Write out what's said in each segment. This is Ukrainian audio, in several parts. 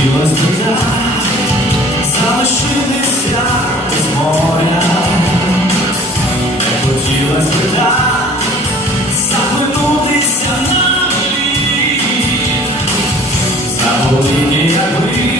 Хотілося б я залишитися з моря, хотілося я захлинутися на мені, заболіти, як ви.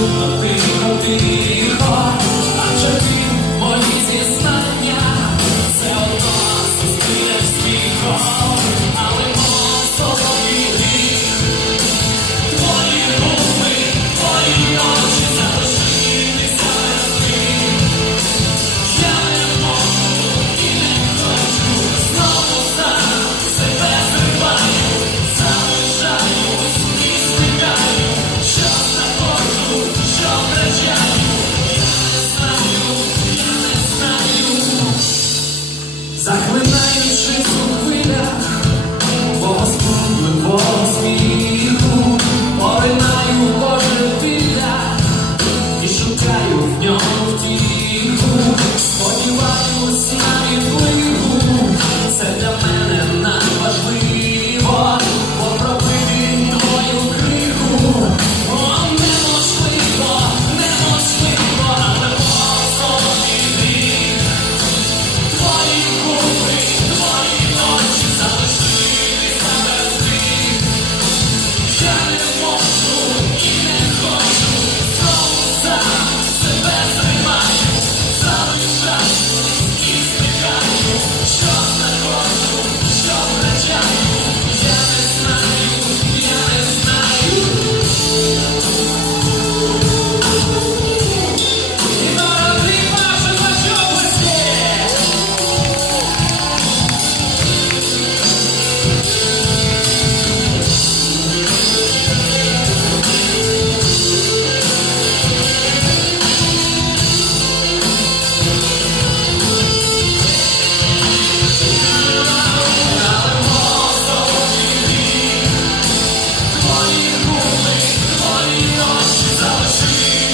Ooh. Твої губи, твої очі залиши.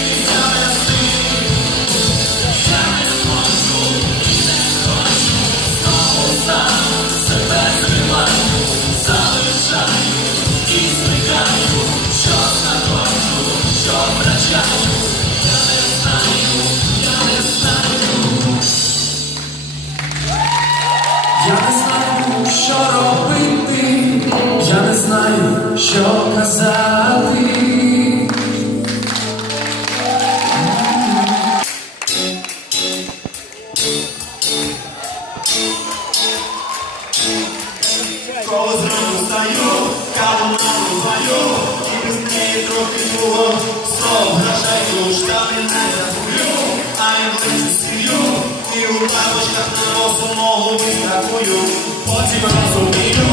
Кого зранку стаю, каву наливаю, і без неї трохи було Сов грошей штани не загублю, а я близько сім'ю, і у тапочках на носу ногу потім розумію.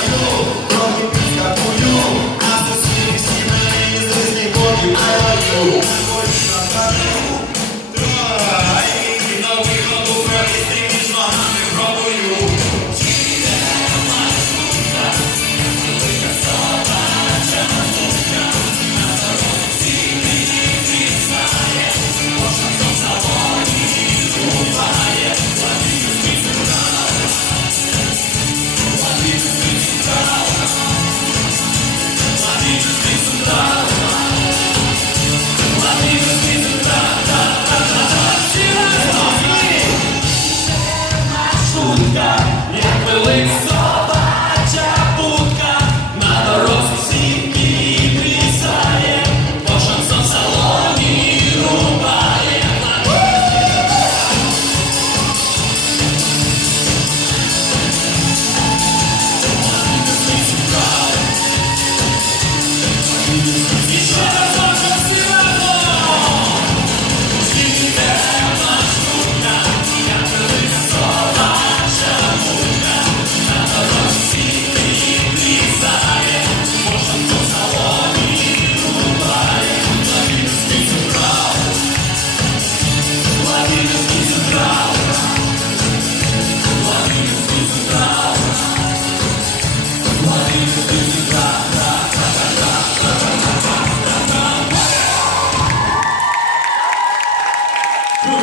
I know.